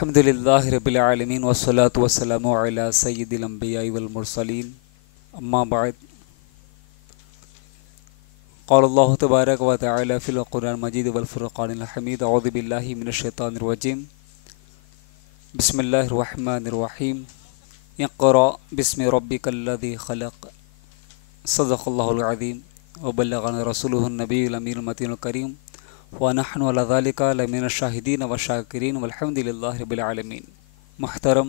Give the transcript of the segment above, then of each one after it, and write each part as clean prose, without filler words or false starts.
अल्हम्दुलिल्लाहि रब्बिल आलमीन वस्सलातु वस्सलामु अला सय्यिदिल अंबियाइ वल मुरसलीन अम्मा बाद क़ाल अल्लाहु तबारक व तआला फ़िल क़ुरआनिल मजीद वल फ़ुरक़ानिल हमीद अऊज़ु बिल्लाहि मिनश शैतानिर रजीम बिस्मिल्लाहिर रहमानिर रहीम इक़रा बिस्मि रब्बिकल्लज़ी ख़लक़ सदक़ल्लाहुल अज़ीम व बल्लगना रसूलुहुन नबियुल अमीनुल मतीनुल करीम व नहनु अला ज़ालिका लमिनश शाहिदीन व शाकिरीन वल्हम्दुलिल्लाहि रब्बिल आलमीन। मुहतरम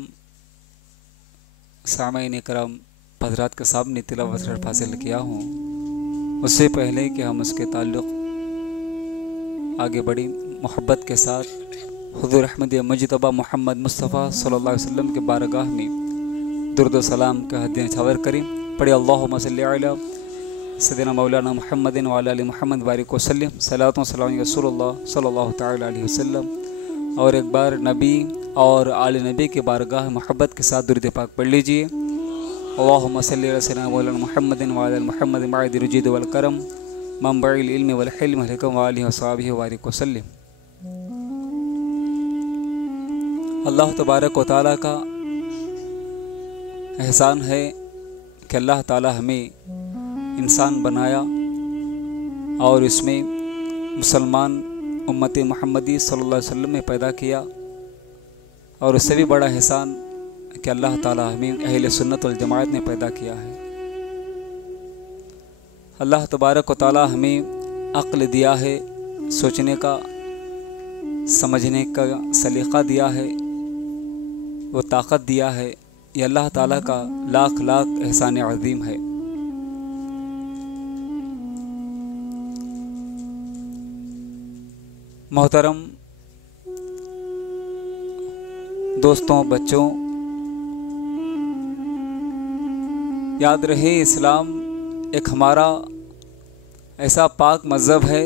सामईन इकराम, हज़रात के सामने तिलावत हासिल किया हूँ, उससे पहले कि हम उसके ताल्लुक़ आगे बढ़ी मोहब्बत के साथ हुज़ूर अहमद मुज्तबा मोहम्मद मुस्तफ़ा सल्लल्लाहु अलैहि वसल्लम के बारगाह में दुरूद व सलाम का हद छावर करें। पढ़े अल्लाहुम्मा सल्लि अला सय्यिदिना मौलाना मुहम्मदिन व अला आलि मुहम्मद बारिक वसल्लम सलातो सलाम रसूलुल्लाह सल्लल्लाहु तआला अलैहि वसल्लम। और एक बार नबी और आले नबी के बारगाह मोहब्बत के साथ दुरूद पाक पढ़ लीजिए। अल्लाहुम्मा सल्लि अला सय्यिदिना मौलाना मुहम्मदिन व अला आलि मुहम्मद मअद रुजूद वल करम मंबइल इल्म वल हिल्म अलैकुम व आलिहि व सहाबिहि बारिक वसल्लम। अल्लाह तबारक व तआला का एहसान है कि अल्लाह ताला हमें इंसान बनाया और इसमें मुसलमान उम्मत मुहम्मदी सल्लल्लाहु अलैहि वसल्लम में पैदा किया। और उससे भी बड़ा एहसान कि अल्लाह ताला हमें अहले सुन्नत वल जमाअत में पैदा किया है। अल्लाह तबारक व तआला हमें अक्ल दिया है, सोचने का समझने का सलीक़ा दिया है, वो ताकत दिया है। ये अल्लाह ताला का लाख लाख एहसान अज़ीम है। मोहतरम दोस्तों, बच्चों, याद रहे इस्लाम एक हमारा ऐसा पाक मज़हब है,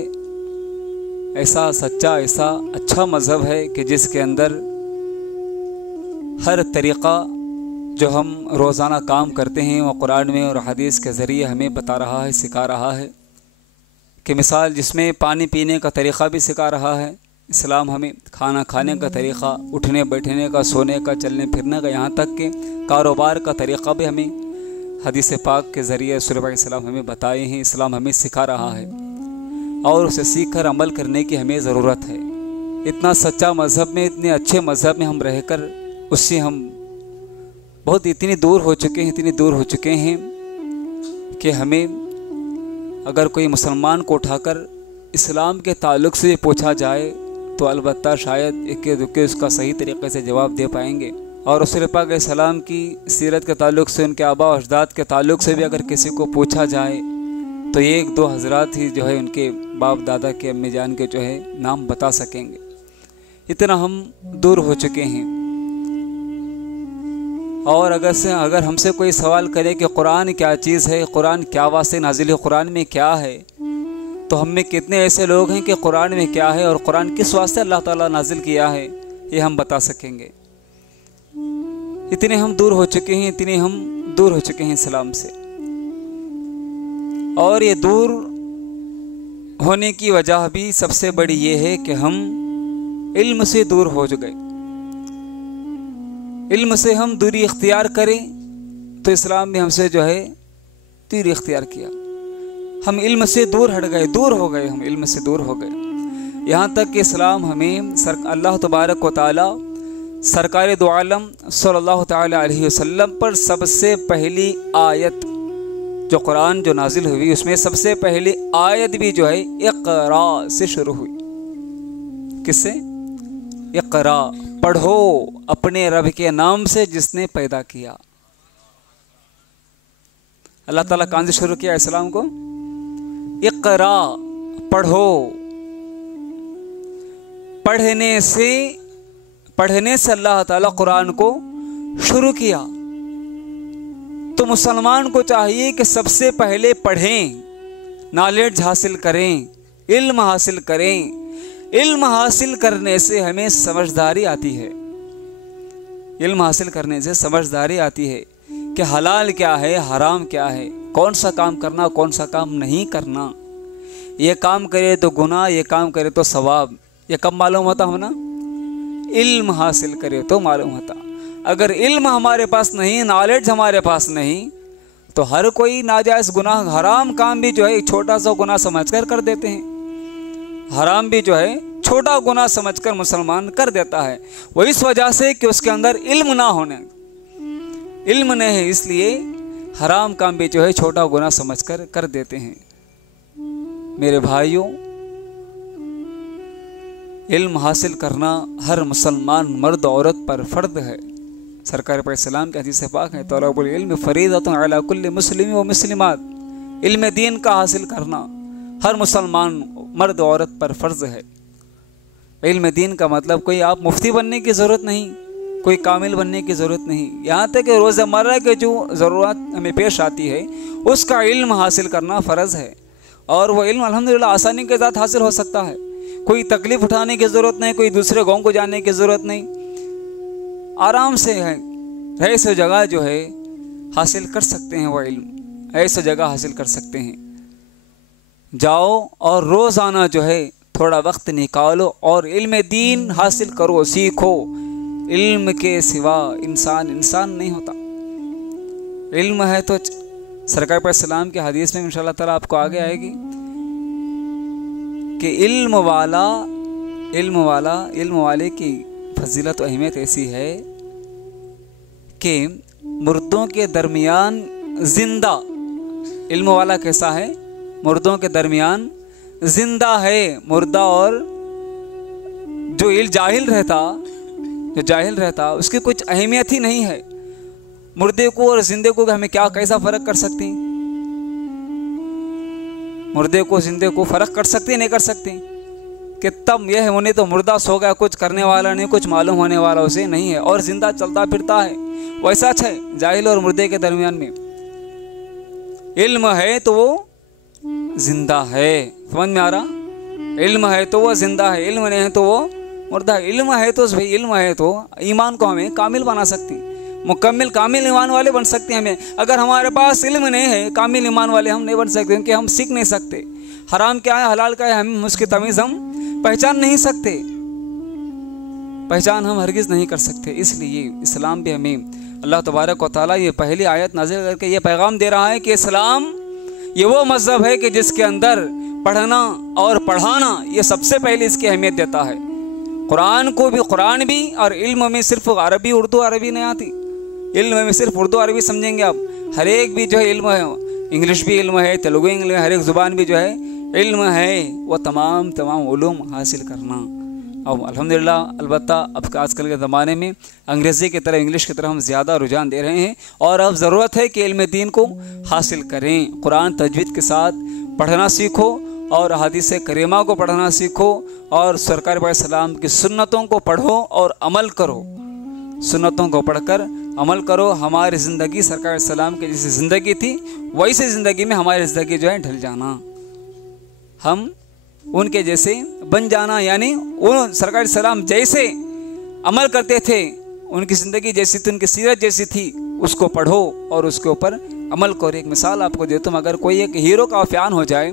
ऐसा सच्चा, ऐसा अच्छा मज़हब है कि जिसके अंदर हर तरीक़ा जो हम रोज़ाना काम करते हैं वो कुरान में और हदीस के ज़रिए हमें बता रहा है, सिखा रहा है। कि मिसाल जिसमें पानी पीने का तरीक़ा भी सिखा रहा है इस्लाम, हमें खाना खाने का तरीक़ा, उठने बैठने का, सोने का, चलने फिरने का, यहाँ तक कि कारोबार का तरीक़ा भी हमें हदीस पाक के ज़रिए रसूल इस्लाम हमें बताए हैं। इस्लाम हमें सिखा रहा है और उसे सीख कर अमल करने की हमें ज़रूरत है। इतना सच्चा मज़हब में, इतने अच्छे मज़हब में हम रहकर उससे हम बहुत इतनी दूर हो चुके हैं कि हमें अगर कोई मुसलमान को उठाकर इस्लाम के ताल्लुक़ से पूछा जाए तो अलबत्ता शायद इक्के दुक्के उसका सही तरीक़े से जवाब दे पाएंगे। और रसूल पाक अलैहिस्सलाम की सीरत के ताल्लुक़ से, उनके आबा और अजदाद के ताल्लुक़ से भी अगर किसी को पूछा जाए तो ये एक दो हज़रात ही जो है उनके बाप दादा के, अम्मी जान के जो है नाम बता सकेंगे। इतना हम दूर हो चुके हैं। और अगर हमसे कोई सवाल करे कि कुरान क्या चीज़ है, कुरान क्या वास्ते नाजिल है, कुरान में क्या है, तो हम में कितने ऐसे लोग हैं कि कुरान में क्या है और कुरान किस वास्ते अल्लाह ताला नाजिल किया है ये हम बता सकेंगे। इतने हम दूर हो चुके हैं इस्लाम से। और ये दूर होने की वजह भी सबसे बड़ी ये है कि हम इल्म से दूर हो गए। इल्म से हम दूरी इख्तियार करें तो इस्लाम में हमसे जो है दूरी इख्तियार किया। हम इल्म से दूर हट गए, हम इल्म से दूर हो गए। यहाँ तक कि इस्लाम हमें अल्लाह तबारक व तआला सरकार दो आलम सल्लल्लाहु तआला अलैहि वसल्लम पर सबसे पहली आयत जो कुरान जो नाजिल हुई उसमें सबसे पहली आयत भी जो है इक़रा से शुरू हुई। किससे? इक़रा, पढ़ो अपने रब के नाम से जिसने पैदा किया। अल्लाह ताला कहाँ से शुरू किया इस्लाम को? इक़रा, पढ़ो। पढ़ने से अल्लाह ताला कुरान को शुरू किया। तो मुसलमान को चाहिए कि सबसे पहले पढ़ें, नॉलेज हासिल करें, इल्म हासिल करें। इल्म हासिल करने से हमें समझदारी आती है। इल्म हासिल करने से समझदारी आती है कि हलाल क्या है, हराम क्या है, कौन सा काम करना, कौन सा काम नहीं करना। ये काम करे तो गुनाह, ये काम करे तो सवाब। ये कब मालूम होता हो ना? इल्म हासिल करे तो मालूम होता। अगर इल्म हमारे पास नहीं, नॉलेज हमारे पास नहीं, तो हर कोई नाजायज़ गुनाह, हराम काम भी जो है छोटा सा गुनाह समझकर कर देते हैं। हराम भी जो है छोटा गुनाह समझकर मुसलमान कर देता है। वो इस वजह से कि उसके अंदर इल्म ना होने, इल्म नहीं है, इसलिए हराम काम भी जो है छोटा गुनाह समझकर कर देते हैं। मेरे भाइयों, इल्म हासिल करना हर मुसलमान मर्द औरत पर फ़र्द है। सरकार पर सलाम के हदीस पाक है, तलबुल इल्म फरीदतुन अला कुल्ली मुस्लिम व मुस्लिमात। इल्म दीन का हासिल करना हर मुसलमान मर्द औरत पर फ़र्ज़ है। इल्म दीन का मतलब कोई आप मुफ्ती बनने की ज़रूरत नहीं, कोई कामिल बनने की ज़रूरत नहीं। यहाँ तक कि रोज़मर्रा के जो ज़रूरत हमें पेश आती है उसका इल्म हासिल करना फ़र्ज़ है। और वह इल्म अल्हम्दुलिल्लाह आसानी के साथ हासिल हो सकता है। कोई तकलीफ़ उठाने की ज़रूरत नहीं, कोई दूसरे गाँव को जाने की ज़रूरत नहीं, आराम से है ऐसे जगह जो है हासिल कर सकते हैं। वह इल्म ऐसे जगह हासिल कर सकते हैं। जाओ और रोज़ाना जो है थोड़ा वक्त निकालो और इल्म दीन हासिल करो, सीखो। इल्म के सिवा इंसान नहीं होता। इल्म है तो सरकार पर सलाम के हदीस में इंशाअल्लाह ताला आपको आगे आएगी कि इल्म वाले की फजीलत और अहमियत ऐसी है कि मुर्दों के दरमियान जिंदा, इल्म वाला कैसा है? मुर्दों के दरमियान जिंदा है। मुर्दा और जो जाहिल रहता उसकी कुछ अहमियत ही नहीं है। मुर्दे को और जिंदे को हमें कैसा फ़र्क कर सकते हैं? मुर्दे को जिंदे को फ़र्क कर सकते हैं? नहीं कर सकते। कि तब यह होने तो मुर्दा सो गया, कुछ करने वाला नहीं, कुछ मालूम होने वाला उसे नहीं है, और जिंदा चलता फिरता है। वैसा है जाहिल और मुर्दे के दरमियान में। इल्म है तो वो जिंदा है। समझ में आ रहा? इल्म है तो वो जिंदा है, इल्म नहीं है तो वो मुर्दा है। इल्म है तो भाई, इल्म है तो ईमान को हमें कामिल बना सकती है, मुकम्मिल कामिल ईमान वाले बन सकते हैं हमें। अगर हमारे पास इल्म नहीं है, कामिल ईमान वाले हम नहीं बन सकते, क्योंकि हम सीख नहीं सकते। हराम क्या है, हलाल क्या है, हम उसकी तमीज़ हम पहचान नहीं सकते, पहचान हम हरगिज़ नहीं कर सकते। इसलिए इस्लाम भी हमें अल्लाह तबारक व तआला ये पहली आयत नाज़िल करके ये पैगाम दे रहा है कि इस्लाम ये वो मज़हब है कि जिसके अंदर पढ़ना और पढ़ाना ये सबसे पहले इसकी अहमियत देता है। कुरान भी और इल्म में सिर्फ अरबी उर्दू अरबी नहीं आती। इल्म में सिर्फ उर्दू अरबी समझेंगे आप, हर एक भी जो है इल्म है। इंग्लिश भी इल्म है, तेलुगु इंग्लिश, हर एक ज़ुबान भी जो है इल्म है। वो तमाम उलूम हासिल करना। अब अल्हम्दुलिल्लाह अलबत्ता अब आजकल के ज़माने में अंग्रेज़ी की तरह, इंग्लिश की तरफ हम ज़्यादा रुझान दे रहे हैं, और अब ज़रूरत है कि इल्म दीन को हासिल करें। कुरान तजवीद के साथ पढ़ना सीखो और हदीस करीमा को पढ़ना सीखो, और सरकार पर सलाम की सुन्नतों को पढ़ो और अमल करो। सुन्नतों को पढ़कर अमल करो। हमारी ज़िंदगी सरकार सलाम की जैसी ज़िंदगी थी वैसी ज़िंदगी में हमारी ज़िंदगी जो है ढल जाना, हम उनके जैसे बन जाना। यानी वो सरकार सलाम जैसे अमल करते थे, उनकी ज़िंदगी जैसी थी, उनकी सीरत जैसी थी, उसको पढ़ो और उसके ऊपर अमल करो। एक मिसाल आपको देता हूँ, अगर कोई एक हीरो का फ़ैन हो जाए,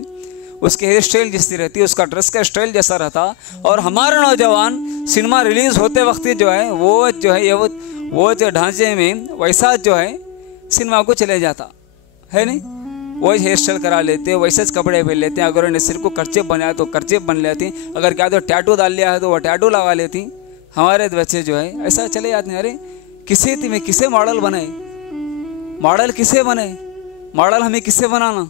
उसके हेयर स्टाइल जैसी रहती है, उसका ड्रेस का स्टाइल जैसा रहता, और हमारा नौजवान सिनेमा रिलीज़ होते वक्त जो है वो जो ढांचे में वैसा जो है सिनेमा को चले जाता है, नहीं वही हेयर स्टाइल करा लेते हैं, वैसे कपड़े पहन लेते हैं। अगर उन्हें सिर को कर्चिप बनाया तो कर्चिप बन लेती, अगर क्या तो टैटू डाल लिया है तो वह टैटू लगा लेती। हमारे बच्चे जो है ऐसा चले जाते हैं। अरे किसे मॉडल बनाए, मॉडल किसे बने, मॉडल हमें किससे बनाना?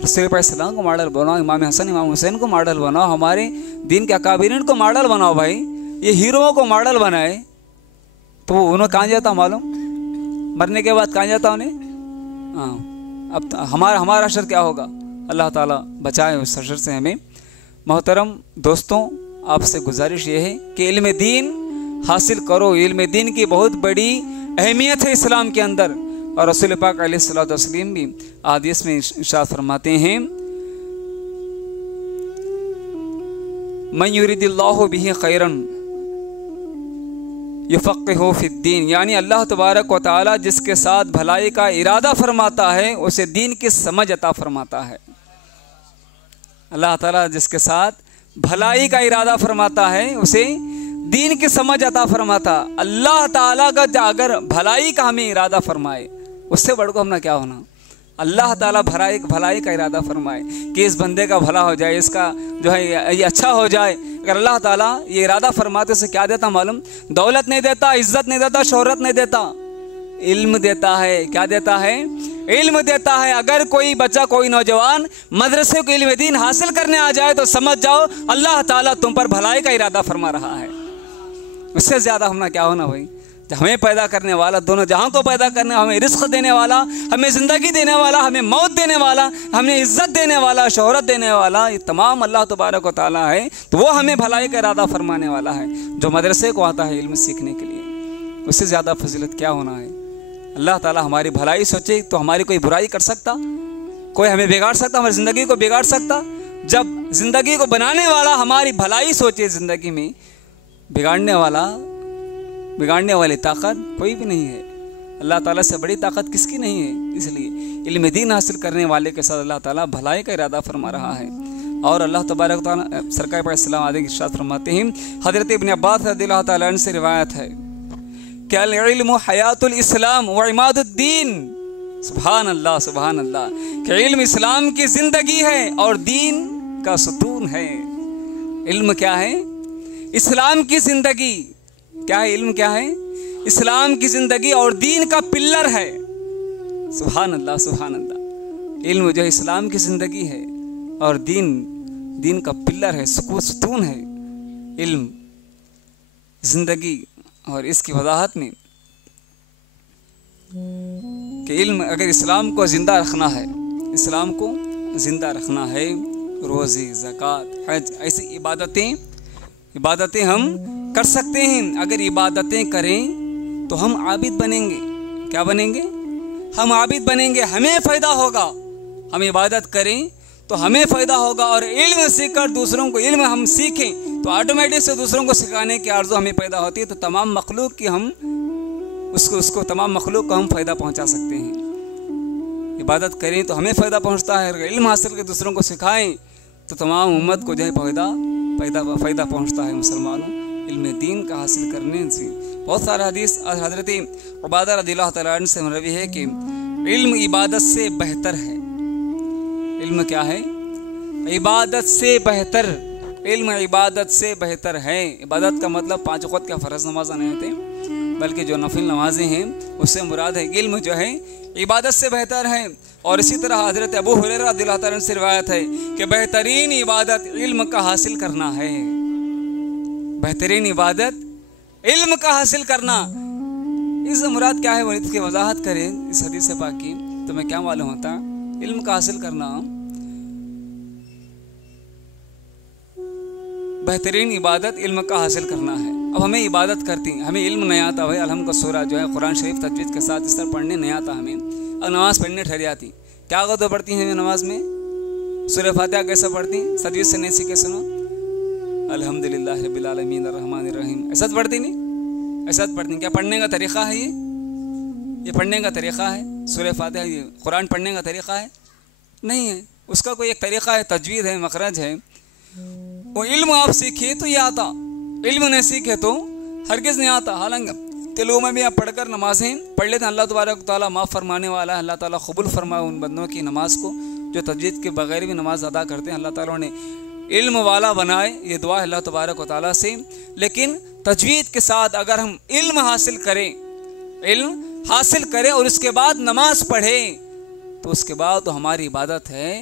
रसूल पाक सल्लल्लाहु को मॉडल बनाओ, इमाम हसन इमाम हुसैन को मॉडल बनाओ, हमारे दीन के अकाबिरीन को मॉडल बनाओ। भाई ये हीरोओं को मॉडल बनाए तो वो उन्हें कहाँ जाता मालूम? मरने के बाद कहाँ जाता उन्हें? हाँ, अब हमारा अशर क्या होगा? अल्लाह ताला बचाए उस अशर से हमें। मोहतरम दोस्तों, आपसे गुजारिश ये है कि इल्म दीन हासिल करो। इल्म दीन की बहुत बड़ी अहमियत है इस्लाम के अंदर, और रसूल पाक अलैहिस्सलातु वस्सलाम भी हदीस में इरशाद फरमाते हैं, मन युरिदिल्लाहु बिही खैरन युफ़क़्क़िहु फ़िद्दीन। यानी अल्लाह तबारक व तआला जिसके साथ भलाई का इरादा फरमाता है उसे दीन की समझ अता फरमाता है। अल्लाह ताला जिसके साथ भलाई का इरादा फरमाता है, उसे दीन की समझ अता फरमाता। अल्लाह ताला का अगर भलाई का हमें इरादा फरमाए, उससे बढ़कर हमने क्या होना। अल्लाह ताला भलाई का इरादा फरमाए कि इस बंदे का भला हो जाए, इसका जो है ये अच्छा हो जाए। अगर अल्लाह ताला ये इरादा फरमाते से क्या देता मालूम? दौलत नहीं देता, इज्जत नहीं देता, शोहरत नहीं देता, इल्म देता है। क्या देता है? इल्म देता है। अगर कोई बच्चा, कोई नौजवान मदरसे को इल्म दीन हासिल करने आ जाए तो समझ जाओ अल्लाह ताला तुम पर भलाई का इरादा फरमा रहा है। उससे ज़्यादा हमने क्या होना भाई? हमें पैदा करने वाला, दोनों जहां को पैदा करने, हमें रिस्क देने वाला, हमें ज़िंदगी देने वाला, हमें मौत देने वाला, हमें इज़्ज़त देने वाला, शोहरत देने वाला, ये तमाम अल्लाह तबारक व तआला है। तो वो हमें भलाई का इरादा फरमाने वाला है जो मदरसे को आता है इल्म सीखने के लिए। उससे ज़्यादा फजीलत क्या होना है? अल्लाह ताला हमारी भलाई सोचे तो हमारी कोई बुराई कर सकता? कोई हमें बिगाड़ सकता? हमारी ज़िंदगी को बिगाड़ सकता? जब ज़िंदगी को बनाने वाला हमारी भलाई सोचे, ज़िंदगी में बिगाड़ने वाली ताकत कोई भी नहीं है। अल्लाह ताला से बड़ी ताकत किसकी नहीं है। इसलिए इल्म दीन हासिल करने वाले के साथ अल्लाह ताला भलाई का इरादा फरमा रहा है। और अल्लाह तबारक तआला सरकार पर इस्लाम आदि की इरशाद फरमाते हैं, हज़रत इब्न अब्बास रज़ियल्लाहु तआला अन्हु से रिवायत है कि अल इल्मु हयातुल इस्लाम व इमादुद्दीन। सुभान अल्लाह, सुभान अल्लाह। कि इल्म इस्लाम की ज़िंदगी है और दीन का सुतून है। इल्म क्या है? इस्लाम की ज़िंदगी क्या है? इल्म क्या है? इस्लाम की ज़िंदगी और दीन का पिल्लर है। सुभान अल्लाह, सुभान अल्लाह। इल्म जो इस्लाम की ज़िंदगी है और दीन का पिल्लर है, सुतून है। इल्म ज़िंदगी, और इसकी वजाहत में कि इल्म अगर इस्लाम को ज़िंदा रखना है, इस्लाम को ज़िंदा रखना है, रोज़ी, ज़कात, हज, ऐसी इबादतें हम कर सकते हैं। अगर इबादतें करें तो हम आबिद बनेंगे। क्या बनेंगे? हम आबिद बनेंगे, हमें फ़ायदा होगा। हम इबादत करें तो हमें फ़ायदा होगा। और इल्म सीखकर दूसरों को इल्म हम सीखें तो ऑटोमेटिक से दूसरों को सिखाने की आर्ज़ू हमें पैदा होती है। तो तमाम मखलूक की हम तमाम मखलूक को हम फ़ायदा पहुँचा सकते हैं। इबादत करें तो हमें फ़ायदा पहुँचता है। अगर इल्म हासिल कर दूसरों को सिखाएँ तो तमाम उम्मत को जो है फ़ायदा पहुँचता है। मुसलमानों, इल्म दीन का हासिल करने से बहुत सारा हदीस हज़रत उबादा रज़ियल्लाहु तआला अन्हु से मरवी है कि इल्म इबादत से बेहतर है। इल्म क्या है? इबादत से बेहतर। इल्म इबादत से बेहतर है। इबादत का मतलब 5 वक़्त का फ़र्ज़ नमाज नहीं होते, बल्कि जो नफिल नमाजें हैं उससे मुराद है। इल्म जो है इबादत से बेहतर है। और इसी तरह हज़रत अबू हुरैरा रज़ियल्लाहु तआला अन्हु से रिवायत है कि बेहतरीन इबादत इल्म का हासिल करना है। बेहतरीन इबादत इल्म का हासिल करना। इससे मुराद क्या है? वो इसकी वजाहत करें इस हदीस पाक की तो मैं क्या मालूम होता? इल्म का हासिल करना, बेहतरीन इबादत इल्म का हासिल करना है। अब हमें इबादत करती, हमें इल्म नहीं आता भाई। अलहम का सूरा जो है कुरान शरीफ तजवीद के साथ इस तरह पढ़ने नहीं आता हमें। अब नमाज़ पढ़ने ठहर जाती, क्या तो पढ़ती हैं नमाज में? सूरह फातिहा कैसे पढ़ती? तजवीद से नहीं सीखे सुनो, अल्हम्दुलिल्लाह रब्बिल आलमीन अर्रहमानिर रहीम, ऐसा पढ़ती नहीं? ऐसा पढ़ती। क्या पढ़ने का तरीक़ा है? ये पढ़ने का तरीक़ा है? सूरह फातिहा ये कुरान पढ़ने का तरीक़ा है? नहीं है। उसका कोई एक तरीक़ा है, तजवीद है, मखरज है। वो इल्म आप सीखे तो ये आता, इल्म नहीं सीखे तो हरगिज़ नहीं आता। हालांकि तेलुगु में भी आप पढ़कर नमाज़ें पढ़ लेते हैं, अल्लाह तबारक तआला माफ़ फरमाने वाला है। अल्लाह ताला कबूल फरमाए उन बंदों की नमाज को जो तजवीद के बगैर भी नमाज अदा करते हैं। अल्लाह ताला ने इल्म वाला बनाए, ये दुआ है अल्लाह तबारक तआला से। लेकिन तजवीद के साथ अगर हम इल्म हासिल करें और उसके बाद नमाज पढ़ें तो उसके बाद तो हमारी इबादत है,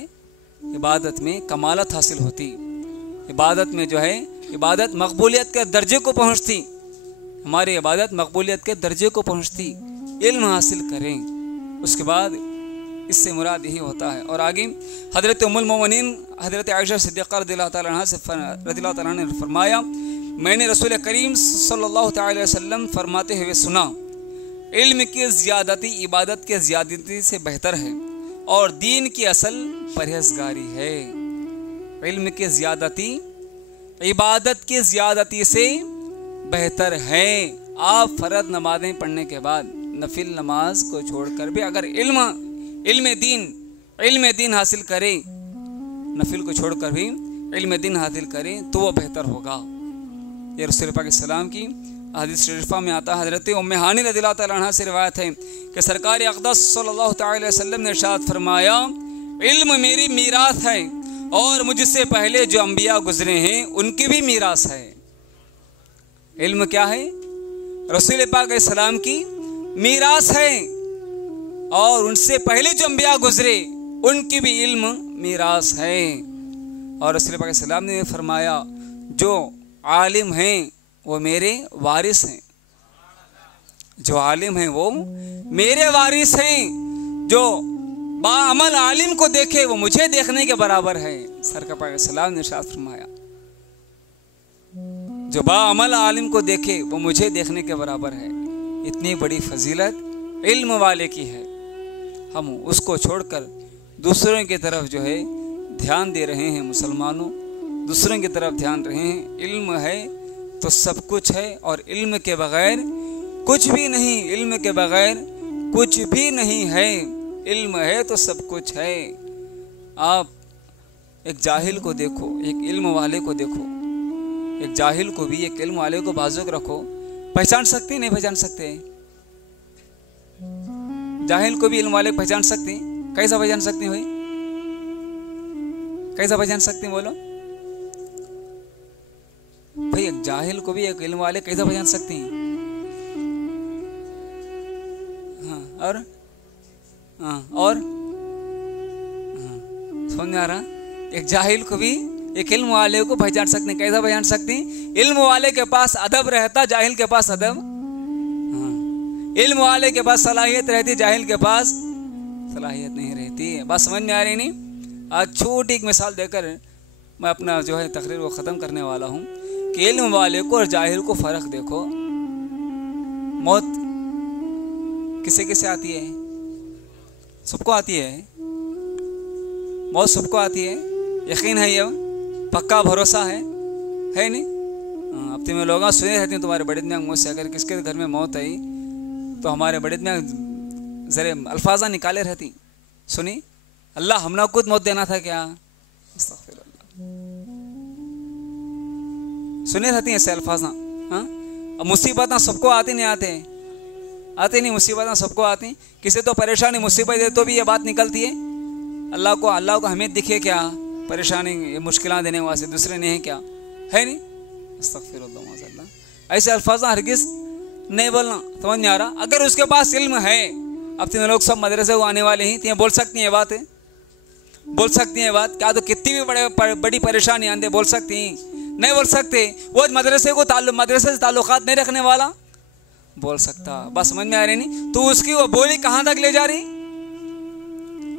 इबादत में कमालत हासिल होती। इबादत में जो है इबादत मकबूलियत के दर्जे को पहुँचती, हमारी इबादत मकबूलियत के दर्जे को पहुँचती। इल्म हासिल करें, उसके बाद इससे मुराद यही होता है। और आगे हज़रत उम्मुल मोमिनीन हज़रत आयशा सिद्दीक़ा रज़ियल्लाहु तआला अन्हा ने फरमाया, मैंने रसूल करीम सल्लल्लाहु अलैहि वसल्लम फरमाते हुए सुना, इल्म की ज़्यादती इबादत के ज़्यादती से बेहतर है और दीन की असल परहेज़गारी है। इल्म की ज़्यादती इबादत की ज़्यादती से बेहतर है। आप फ़र्ज़ नमाज़ें पढ़ने के बाद नफिल नमाज को छोड़कर भी अगर इल्म दीन हासिल करें, नफिल को छोड़कर भी इल्म दीन हासिल करें तो वो बेहतर होगा। ये रसूल पाक सल्लल्लाहु अलैहि वसल्लम की हदीस शरीफा में आता है। हज़रत उम्मे हानी रज़ियल्लाहु तआला अन्हा से रिवायत है कि सरकार अक़दस सल्लल्लाहु अलैहि वसल्लम ने इरशाद फरमाया, इल्म मेरी मीरास है और मुझसे पहले जो अंबिया गुजरे हैं उनकी भी मीरास है। इल्म क्या है? रसूल पाक सल्लल्लाहु अलैहि वसल्लम की मीरास है और उनसे पहले जो अंबिया गुजरे उनकी भी इल्म मीरास है। और रसूल पाक सल्लल्लाहु अलैहि वसल्लम ने फरमाया, जो आलिम हैं वो मेरे वारिस हैं, जो आलिम हैं वो मेरे वारिस हैं, जो बाअमल आलिम को देखे वो मुझे देखने के बराबर है। सरकार पाक सल्लल्लाहु अलैहि वसल्लम ने फरमाया, जो बाअमल आलिम को देखे वो मुझे देखने के बराबर है। इतनी बड़ी फजीलत इल्म वाले की है। हम उसको छोड़कर दूसरों की तरफ जो है ध्यान दे रहे हैं। मुसलमानों, दूसरों की तरफ ध्यान रहे हैं। इल्म है तो सब कुछ है और इल्म के बगैर कुछ भी नहीं। इल्म के बगैर कुछ भी नहीं है। इल्म है तो सब कुछ है। आप एक जाहिल को देखो, एक इल्म वाले को देखो, एक जाहिल को भी एक इल्म वाले को बाजुक रखो, पहचान सकते नहीं पहचान सकते? जाहिल को भी इल्म वाले पहचान सकते हैं? कैसा पहचान सकते हैं भाई? कैसा पहचान सकते हैं बोलो भाई? एक जाहिल को भी एक इल्म वाले कैसा पहचान सकते हैं? हाँ, और समझ में आ रहा? एक जाहिल को भी एक इल्म वाले को पहचान सकते हैं। कैसा पहचान सकते हैं? इल्म वाले के पास अदब रहता, जाहिल के पास अदब। इल्म वाले के पास सलाहियत रहती, जाहिल के पास सलाहियत नहीं रहती है। बात समझ में आ रही नहीं? आज छोटी एक मिसाल देकर मैं अपना जो है तकरीर को ख़त्म करने वाला हूँ कि इल्म वाले को और जाहिल को फ़र्क देखो। मौत किसे किसे आती है? सबको आती है। मौत सबको आती है, यकीन है, ये पक्का भरोसा है नहीं? अब तुम्हें लोग सुने रहते हैं तुम्हारे बड़े दिमाग मुँह से, अगर किसके घर में मौत आई तो हमारे बड़े दिमाग ज़रे अल्फाजा निकाले रहती, सुनी, अल्लाह हमने खुद मौत देना था क्या? सुने रहती हैं ऐसे अल्फाजा। हाँ, अब मुसीबत सबको आती नहीं आते नहीं, मुसीबत सबको आती। किसी तो परेशानी मुसीबत है तो भी ये बात निकलती है, अल्लाह को हमें दिखे क्या परेशानी मुश्किलें देने वास्ते, दूसरे नहीं है क्या? है नहीं? अस्तग़फिरुल्लाह। ऐसे अल्फाजा हरगिज़ नहीं बोलना। समझ नहीं आ रहा? अगर उसके पास इल्म है, अब तीन लोग सब मदरसे को आने वाले हैं, तो बोल सकती हैं बात है, बोल सकती हैं बात क्या? तो कितनी भी बड़ी परेशानी आंदे बोल सकती हैं? नहीं बोल सकते। वो मदरसे से ताल्लुकात नहीं रखने वाला बोल सकता। बस समझ में आ रही नहीं? तो उसकी वो बोली कहाँ तक ले जा रही?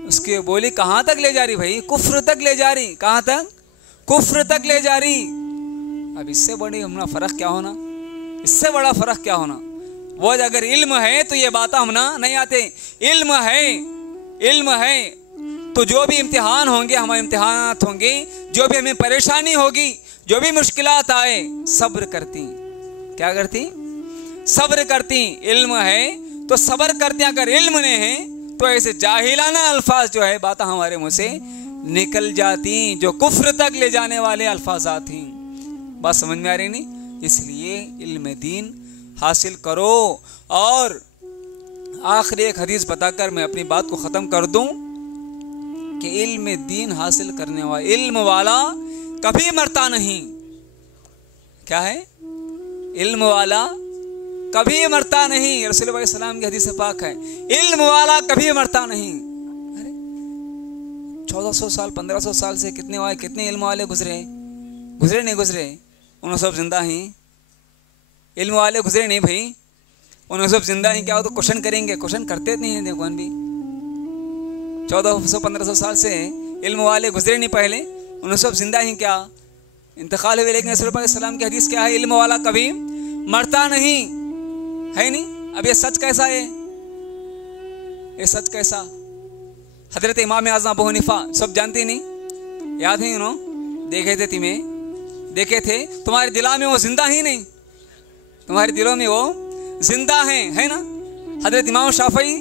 उसकी वो बोली कहाँ तक ले जा रही भाई? कुफ्र तक ले जा रही। कहाँ तक? कुफ्र तक ले जा रही। अब इससे बड़ी हमना फ़र्क क्या होना? इससे बड़ा फ़र्क क्या होना? वो अगर इल्म है तो ये बात हमना नहीं आते। इल्म है तो जो भी इम्तिहान होंगे, हमारे इम्तिहानात होंगे, जो भी हमें परेशानी होगी, जो भी मुश्किलात आए, सब्र करती। क्या करती? सब्र करती। इल्म है तो सब्र करती। अगर इल्म नहीं है तो ऐसे जाहिलाना अल्फाज जो है बात हमारे मुँह से निकल जाती, जो कुफ्र तक ले जाने वाले अल्फाज आती। बात समझ में आ रही नहीं? इसलिए इल्म दीन हासिल करो। और आखिरी एक हदीस बताकर मैं अपनी बात को ख़त्म कर दूं कि इल्म दीन हासिल करने वाला, इल्म वाला कभी मरता नहीं। क्या है? इल्म वाला कभी मरता नहीं। रसूल सल्लल्लाहु अलैहि वसल्लम की हदीस पाक है, इल्म वाला कभी मरता नहीं। अरे 1400 साल 1500 साल से कितने इल्म वाले गुजरे नहीं गुजरे? उन्होंने सब जिंदा ही। इल्म वाले गुजरे नहीं भाई, उन्होंने सब जिंदा ही। क्या हो तो क्वेश्चन करेंगे? क्वेश्चन करते नहीं है। देखो भी 1400-1500 साल से इल्म वाले गुजरे नहीं पहले, उन्होंने सब जिंदा ही। क्या इंतकाल हुए? लेकिन रसूल सल्लल्लाहु अलैहि वसल्लम की हदीस क्या है? इल्म वाला कभी मरता नहीं है। नहीं? अब ये सच कैसा है? ये सच कैसा? हजरत इमाम आज़म अबू हनीफा सब जानते नहीं? याद है? देखे थे तुम्हारे दिलों में वो जिंदा ही नहीं, तुम्हारे दिलों में वो जिंदा है ना? हजरत इमाम शाफई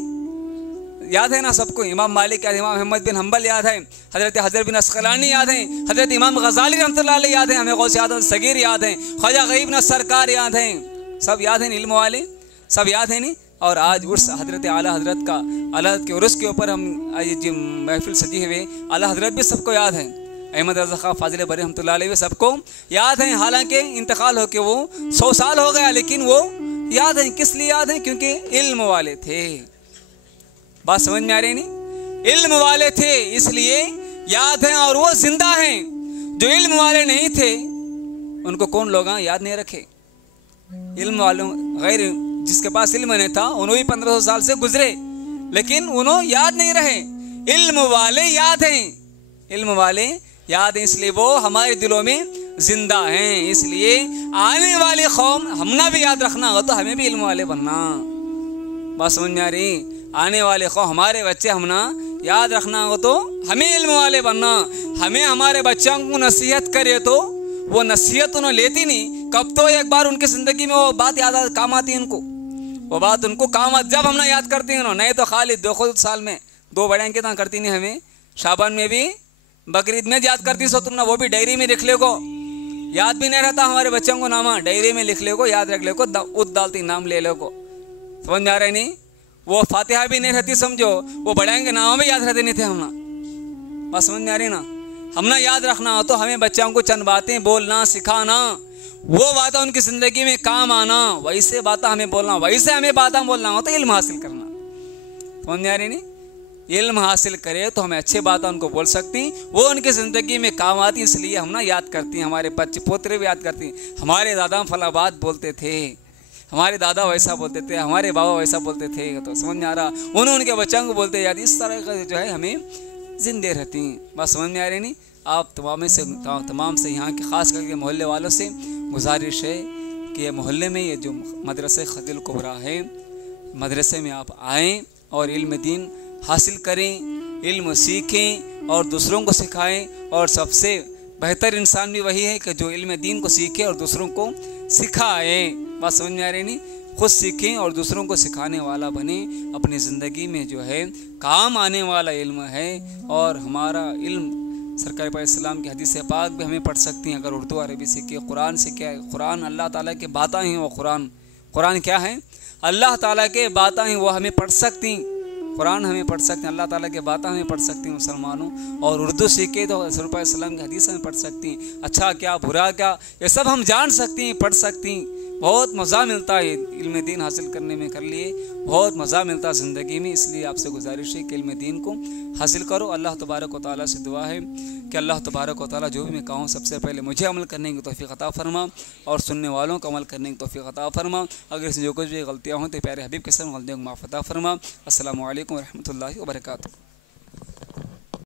याद है ना सबको, इमाम मालिक याद है, इमाम अहमद बिन हम्बल याद है, हज़रत बिन अस्क़लानी याद है, हज़रत इमाम गज़ाली रहमतुल्लाह अलैह याद है, हमें गौस आदम सगीर याद है, ख्वाजा गरीब न सरकार याद हैं, सब याद हैं, इल्म वाले सब याद हैं नहीं। और आज उर्स हज़रत आला हज़रत का, आला हज़रत के उर्स के ऊपर हम ये जो महफिल सजी हुए, आला हज़रत भी सबको याद है, अहमद रज़ा ख़ां फ़ाज़िल बरी रहमतुल्लाह अलैह सबको याद हैं। हालांकि इंतकाल हो के वो 100 साल हो गया, लेकिन वो याद हैं। किस लिए याद हैं? क्योंकि इल्म वाले थे। बात समझ में आ रही नहीं? इल्म वाले थे इसलिए याद हैं, और वो जिंदा हैं। जो इल्म वाले नहीं थे उनको कौन लोग याद नहीं रखे। इल्म वालों गैर जिसके पास इल्म नहीं था उन्होंने भी 1500 साल से गुजरे, लेकिन उन्होंने याद नहीं रहे। इल्म वाले याद हैं, इल्म वाले याद हैं, इसलिए वो हमारे दिलों में जिंदा हैं। इसलिए आने वाली कौम हमना भी याद रखना हो तो हमें भी इल्म वाले बनना। बात समझ में आ रही? आने वाले कौम हमारे बच्चे हमना याद रखना हो तो हमें इल्म वाले बनना। हमें हमारे बच्चों को नसीहत करे तो वो नसीहत उन्हें लेती नहीं, कब तो एक बार उनकी ज़िंदगी में वो बात याद काम आती है उनको, वो बात उनको काम आती जब हमने याद करते हैं। नहीं तो खाली 2 साल में 2 बड़े के करती नहीं, हमें शाबान में भी बकरीद में याद करती सो तुमने, वो भी डायरी में लिख ले को, याद भी नहीं रहता हमारे बच्चों को नामा, डायरी में लिख ले को, याद रख ले को, उद डालती नाम ले लो को। समझ में आ रहे नहीं? वो फातिहा भी नहीं रहती समझो, वो बड़े के नाम भी याद रहते नहीं थे हमना। बस समझ में आ रही ना? हमने याद रखना हो तो हमें बच्चों को चंद बातें बोलना सिखाना, वो बातें उनकी ज़िंदगी में काम आना, वैसे बातें हमें बोलना, वैसे हमें बातें बोलना हो तो इल्म हासिल करना। समझ में आ रही नहीं? इल्म हासिल करे तो हमें अच्छे बातें उनको बोल सकती, वो उनकी ज़िंदगी में काम आती, इसलिए हम ना याद करती हैं। हमारे बच्चे पोतरे भी याद करती हैं, हमारे दादा फला बात बोलते थे, हमारे दादा वैसा बोलते थे, हमारे बाबा वैसा बोलते थे। तो समझ में आ रहा, उन्होंने उनके बच्चों को बोलते याद, इस तरह का जो है हमें जिंदे रहती हैं। बात समझ में आ रही नहीं? आप तमाम से यहाँ के ख़ास करके मोहल्ले वालों से गुजारिश है कि ये मोहल्ले में ये जो मदरसा खदील कुबरा है, मदरसे में आप आएँ और इल्म दीन हासिल करें, इल्म सीखें और दूसरों को सिखाएं। और सबसे बेहतर इंसान भी वही है कि जो इल्म दीन को सीखे और दूसरों को सिखाए। बात समझ में आ रही नहीं? खुद सीखें और दूसरों को सिखाने वाला बने, अपनी ज़िंदगी में जो है काम आने वाला इल्म है। और हमारा इल्म सरकार पर इस्लाम की हदीस पाक भी हमें पढ़ सकती हैं अगर उर्दू अरबी सीखे, कुरान सीखे। कुरान अल्लाह ताला के बातें हैं, वो कुरान क्या है? अल्लाह ताला के बातें हैं, वो हमें पढ़ सकती, कुरान हमें पढ़ सकते हैं, अल्लाह ताला के बातें हमें पढ़ सकती हैं मुसलमानों। और उर्दू सीखे तो रसूल इस्लाम की हदीस में पढ़ सकती हैं, अच्छा क्या बुरा क्या ये सब हम जान सकती हैं, पढ़ सकती हैं। बहुत मज़ा मिलता है इल्म दीन हासिल करने में, कर लिए बहुत मज़ा मिलता है ज़िंदगी में। इसलिए आपसे गुजारिश है कि इल्म दीन को हासिल करो। अल्लाह तबारक व तआला से दुआ है कि अल्लाह तबारक व तआला जो भी मैं कहूँ सबसे पहले मुझे अमल करने की तौफीक अता फरमा और सुनने वालों को अमल करने की तौफीक अता फरमा। अगर इसमें जो कुछ भी गलतियाँ हों तो प्यारे हबीब के संग गलतियों को माफ़ अता फरमा। अस्सलामु अलैकुम व रहमतुल्लाहि व बरकातुहू।